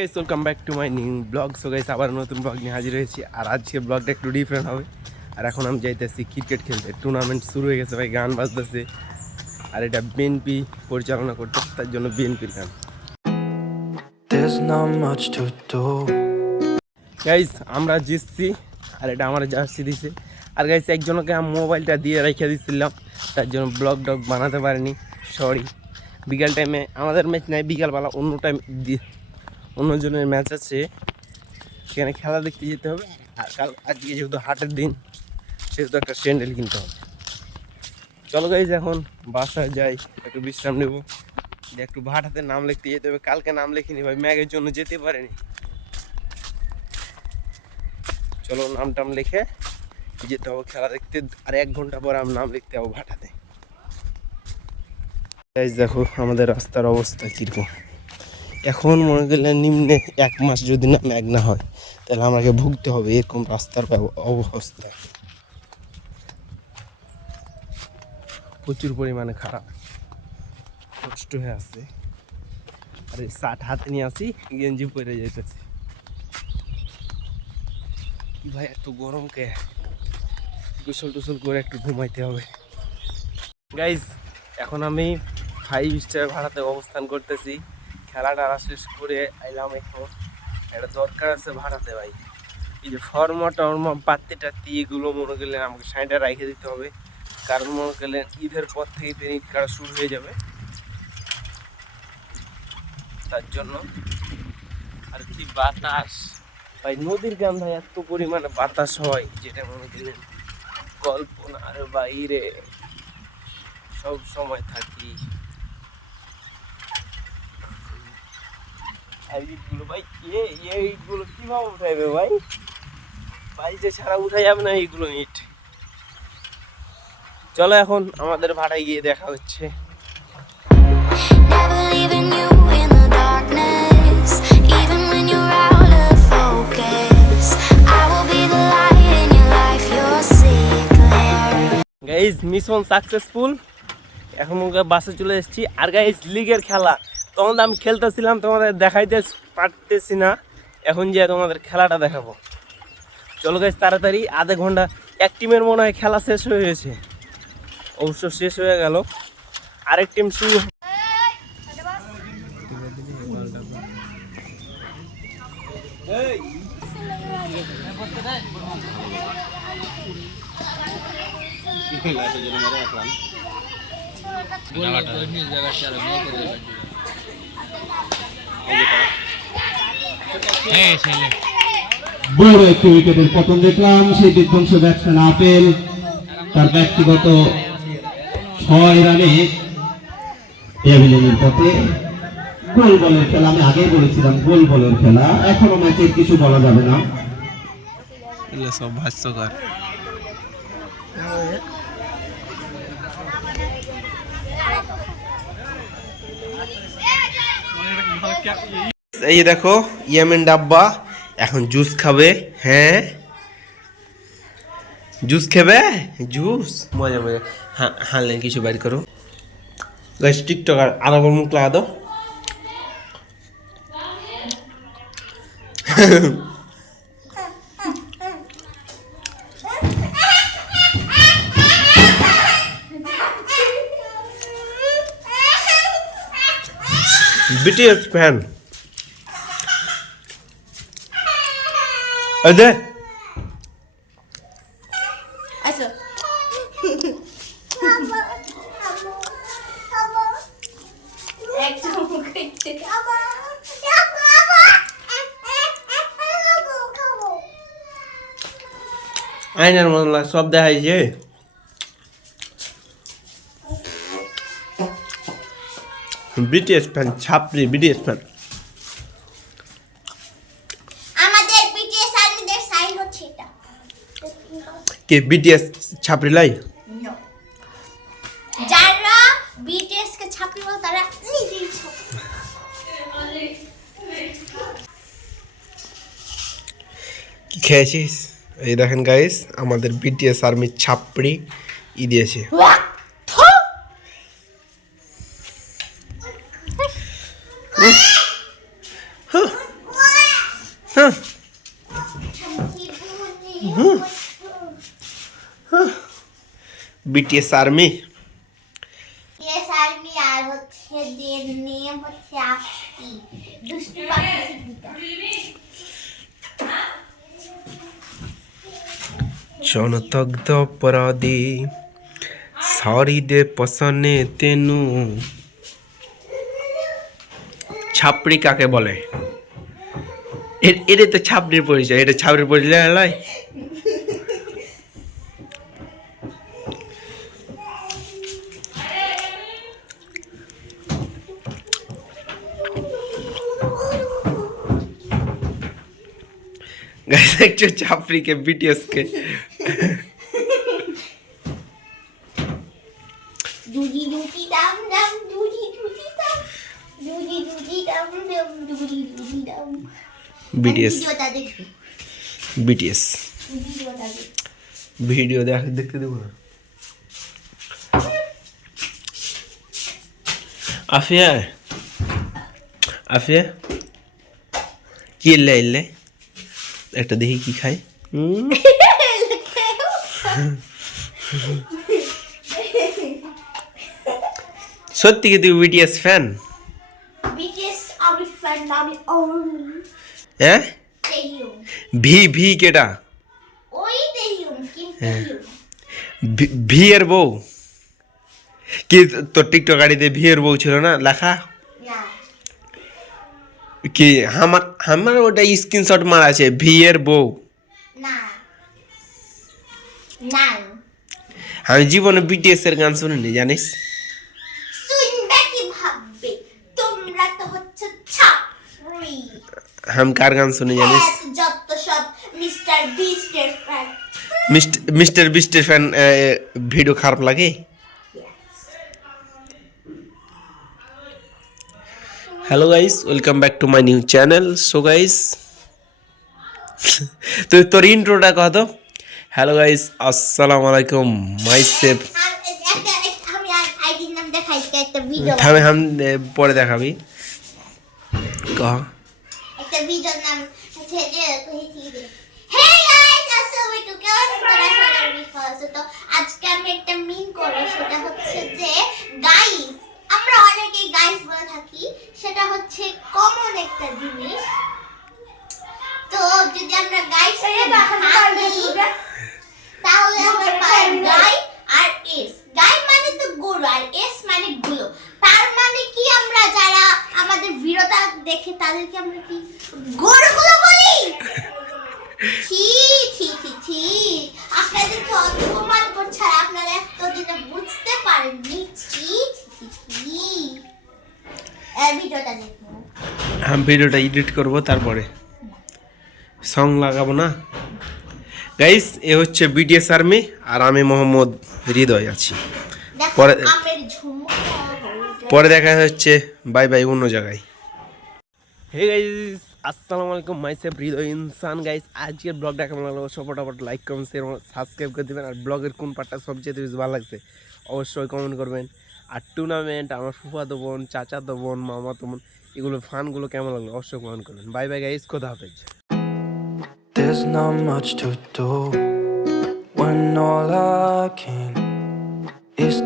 Guys welcome back to my new blog. So guys আবার নতুন blog নিয়ে হাজির হয়েছি। আর আজকে ব্লগটা একটু ডিফারেন্ট হবে। আর এখন আমি যাইতেছি ক্রিকেট খেলতে। টুর্নামেন্ট শুরু হয়ে গেছে ভাই, গান বাজতেছে। আর এটা বিএনপি পরিচালনা করতে, তার জন্য বিএনপির গান। গাইস আমরা জিতছি, আর এটা আমার জার্সি দিছে। আর গাইস একজনকে আমি মোবাইলটা দিয়ে রেখে দিচ্ছিলাম, তার জন্য ব্লগ ডগ বানাতে পারিনি, সরি। বিকাল টাইমে আমাদের ম্যাচ নাই, বিকালবেলা অন্য টাইম অন্যজনের ম্যাচ আছে, সেখানে খেলা দেখতে যেতে হবে। আর আজকে যেহেতু হাটের দিন, সেহেতু একটা স্যান্ডেল কিনতে হবে। চলো গাইজ এখন বাসায় যাই, একটু বিশ্রাম নেব, একটু ভাটাতে নাম লিখতে যেতে হবে। কালকে নাম লিখিনি ভাই, ম্যাগের জন্য যেতে পারেনি। চলো নাম টাম লিখে যেতে হবে খেলা দেখতে। আর 1 ঘন্টা পরে আমি নাম লিখতে যাবো ভাটাতে। গাইজ দেখো আমাদের রাস্তার অবস্থা কীরকম। এখন মনে করলেন নিম্নে 1 মাস যদি না ম্যাগ না হয়, তাহলে আমাকে ভুগতে হবে এরকম রাস্তার অবস্থা। প্রচুর পরিমাণে খারাপ, কষ্ট হয়ে আছে। আর এই শার্ট হাতে নিয়ে আসি, গেঞ্জি পরে যেতেছি। কি ভাই এত গরম কে? গোসল টোসল করে একটু ঘুমাইতে হবে। গাইজ এখন আমি 5 স্টার ভাড়াতে অবস্থান করতেছি। খেলাটা শেষ করে আইলাম। এখন একটা দরকার আছে ভাড়াতে ভাই। এই যে ফর্মা টর্মা পাত্তি টাত্তি এগুলো মনে করলেন আমাকে সাইডে রেখে দিতে হবে, কারণ মনে করলেন ঈদের পর থেকে ঈদ কাটা শুরু হয়ে যাবে, তার জন্য। আর কি বাতাস ভাই, নদীর গান ভাই, এত পরিমাণে বাতাস হয় যেটা মনে করলেন কল্পনার বাইরে। সব সময় থাকি আর ইটগুলো ভাই, ইটগুলো কিভাবে উঠাইবে ভাই? বাইরে ছাড়া উঠাই যাবে না এইগুলো ইট। চলো এখন আমাদের ভাড়ায় গিয়ে দেখা হচ্ছে। গাইজ মিশন সাকসেসফুল, এখন বাসে চলে এসেছি। আর গাইজ লিগের খেলা তখন আমি খেলতেছিলাম, তোমাদের দেখাইতে পারতেছি না। এখন যে তোমাদের খেলাটা দেখাবো। চলো গাইজ তাড়াতাড়ি, আধা ঘন্টা। এক টিমের মনে হয় খেলা শেষ হয়ে গেছে, অবশ্য শেষ হয়ে গেল। আরেক টিম শুরু। বড় একটি উইকেটের পতন দেখলাম। সেই বিধ্বংস ব্যাটসম্যান আপেল তার ব্যক্তিগত 6 রানে প্যাভিলিয়নের পথে। গোল বলের খেলা, আমি আগেই বলেছিলাম গোল বলের খেলা। এখনো ম্যাচের কিছু বলা যাবে না, এগুলো সব হাস্যকর। এই দেখো ইয়ামিন ডাব্বা এখন জুস খাবে। হ্যাঁ জুস খাবে, জুস মজা মজা। হ্যাঁ হানলেন কিছু বাইর করো গাইস। টিকটক আর আরো মুখ লাগা দাও। BTS ফ্যান আদে আচ্ছা আইনার মন লাগ সব দেখাইছে। BTS ফ্যান ছাপরি, BTS ফ্যান। আমাদের বিটিএস আর্মিদের সাইন হচ্ছে এটা। কে BTS ছাপরি লাই? নো, যারা বিটিএস কে ছাপি বলে তারা নিজেই ছাপি। কি খেয়েছিস? এই দেখেন গাইস, আমাদের BTS আর্মি ছাপড়ি দিয়েছে। BTS army. ইয়েস আর্মি আর হচ্ছে যে নেম হচ্ছে আশি দুষ্টু পাখি সিদ্দিকা। জনতগ্ধ অপরাধী সরি দে পসনে তেনু। ছাপড়ি কাকে বলে? এটা তো ছাপড়ির পরিচয়, এটা ছাপড়ির পরিচয় নয়। गाइस देखो छापरी के बीटीएस के দুজি দুজি ডাম ডাম দুজি দুজি ডাম দুজি দুজি ডাম ডাম দুজি দুজি ডাম। बीटीएस ভিডিওটা দেখো, बीटीएस ভিডিওটা দেখো। वीडियो देखते देखो ना। आफिया आफिया কি লাইলে একটা দেখি কি খায়। সত্যি কি তুই বিটিএস ফ্যান? বিটিএস আমি ফ্যান আমি ওম হ্যাঁ তেইয়ুম ভি ভি কেটা? ওই তেইয়ুম কিম তেইয়ুম। ভি এর বউ কি তোর টিকটক আইডিতে ভি এর বউ ছিল না লেখা? না কি আমার আমার ওটা স্ক্রিনশট মারা আছে ভি এর বউ। না না আমি জীবনে বিটিএস এর গান শুনিনি জানিস। শুনবে কি ভাববে তোমরা তো হচ্ছে ছাপরি। हम কার গান শুনি জানিস? যত সব মিস্টার বিস্টের ফ্যান। মিস্টার বিস্টের ফ্যান ভিডিও খারাপ লাগে। Hello guys, welcome back to my new channel. So guys তুই তোর ইন্ট্রোটা কহ তো। হ্যালো গাইস, আসসালামু আলাইকুম, মাই সেফ। আমি আইডির নাম দেখাইছি একটা ভিডিও। থামে হাম পরে দেখাবি কহ। একটা ভিডিওর নাম হচ্ছে যে কইছি যে হে গাইস আসসালামু আলাইকুম, কেমন আছেন তোমরা সবাই? বিকজ তো আজকে আমি একটা মিম করব, সেটা হচ্ছে যে গাইস, আমরা অনেকেই গাইস বলে থাকি, সেটা হচ্ছে কমন একটা জিনিস। তো যদি আমরা গাইস তাহলে আমরা পাই গাই আর এস। গাই মানে তো গরু আর এস মানে গুলো। তার মানে কি আমরা যারা আমাদের ভিডিওটা দেখে তাদেরকে আমরা কি গরুগুলো বলি? ছি ছি ছি ছি, আপনাদেরকে অপমান করছে আর আপনারা এতদিনে বুঝতে পারেননি। ছি ছি ছি ছি। এই ভিডিওটা দেখুন। আমি ভিডিওটা এডিট করব, তারপরে সং লাগাবো না। গাইস এ হচ্ছে বিটিএস আর্মি আর আমি মোহাম্মদ হৃদয় আছি। দেখো পরে আমের ঝুমুকা। পরে দেখা হচ্ছে, বাই বাই অন্য জায়গায়। হে গাইস, আসসালামু আলাইকুম, মাই সেফ হৃদয় ইনসান। গাইস আজকের ব্লগটা কেমন লাগলো ফটাফট লাইক কমেন্ট শেয়ার সাবস্ক্রাইব করে দেবেন। আর ব্লগের কোন পার্টটা সবচেয়ে বেশি ভালো লাগছে অবশ্যই কমেন্ট করবেন। আর টুর্নামেন্ট, আমার ফুফাতো বোন, চাচাতো বোন, মামাতো বোন, এগুলো ফানগুলো কেমন লাগলো অবশ্যই কমেন্ট করবেন। বাই বাই গাইস, খোদা হাফেজ। There's not much to do when all I can is